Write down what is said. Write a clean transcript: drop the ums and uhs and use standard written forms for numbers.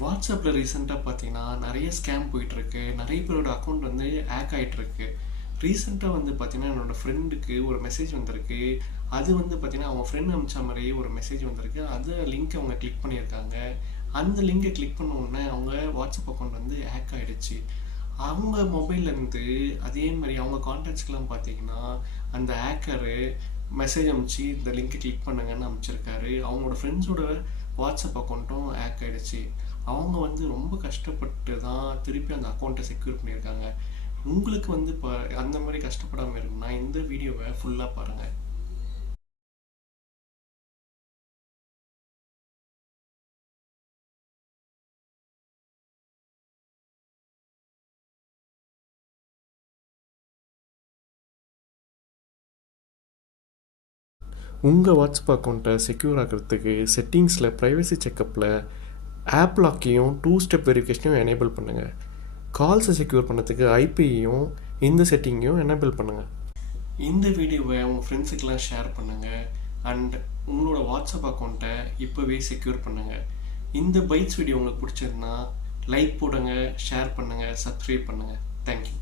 வாட்ஸ்அப்பில் ரீசெண்டாக பார்த்தீங்கன்னா நிறைய ஸ்கேம் போயிட்டுருக்கு. நிறைய பேரோட அக்கௌண்ட் வந்து ஹேக் ஆகிட்டுருக்கு. ரீசெண்டாக வந்து பார்த்தீங்கன்னா என்னோடய ஃப்ரெண்டுக்கு ஒரு மெசேஜ் வந்திருக்கு. அது வந்து பார்த்தீங்கன்னா அவங்க ஃப்ரெண்ட் அனுப்பிச்ச மாதிரியே ஒரு மெசேஜ் வந்திருக்கு. அது லிங்க் அவங்க கிளிக் பண்ணியிருக்காங்க. அந்த லிங்கை கிளிக் பண்ண உடனே அவங்க வாட்ஸ்அப் அக்கௌண்ட் வந்து ஹேக் ஆகிடுச்சு. அவங்க மொபைல்லேருந்து அதே மாதிரி அவங்க கான்டாக்ட்ஸ்க்கெலாம் பார்த்தீங்கன்னா அந்த ஹேக்கரு மெசேஜ் அனுப்பிச்சு இந்த லிங்க்கை கிளிக் பண்ணுங்கன்னு அனுப்பிச்சிருக்காரு. அவங்களோட ஃப்ரெண்ட்ஸோட வாட்ஸ்அப் அக்கௌண்ட்டும் ஹேக் ஆகிடுச்சு. அவங்க வந்து ரொம்ப கஷ்டப்பட்டு தான் திருப்பி அந்த அக்கௌண்ட்டை செக்யூர் பண்ணியிருக்காங்க. உங்களுக்கு வந்து இப்போ அந்த மாதிரி கஷ்டப்படாமல் இருக்குன்னா இந்த வீடியோவை ஃபுல்லாக பாருங்கள். உங்கள் வாட்ஸ்அப் அக்கௌண்ட்டை செக்யூர் ஆகிறதுக்கு செட்டிங்ஸில் ப்ரைவசி செக்கப்பில் ஆப் லாக்கையும் 2 ஸ்டெப் வெரிஃபிகேஷனையும் எனேபிள் பண்ணுங்கள். கால்ஸை செக்யூர் பண்ணதுக்கு ஐபியையும் இந்த செட்டிங்கையும் எனேபிள் பண்ணுங்கள். இந்த வீடியோவை உங்கள் ஃப்ரெண்ட்ஸுக்கெலாம் ஷேர் பண்ணுங்கள். அண்ட் உங்களோட வாட்ஸ்அப் அக்கௌண்ட்டை இப்போவே செக்யூர் பண்ணுங்கள். இந்த பைட்ஸ் வீடியோ உங்களுக்கு பிடிச்சிருந்தா லைக் போடுங்க, ஷேர் பண்ணுங்கள், சப்ஸ்கிரைப் பண்ணுங்கள். தேங்க்யூ.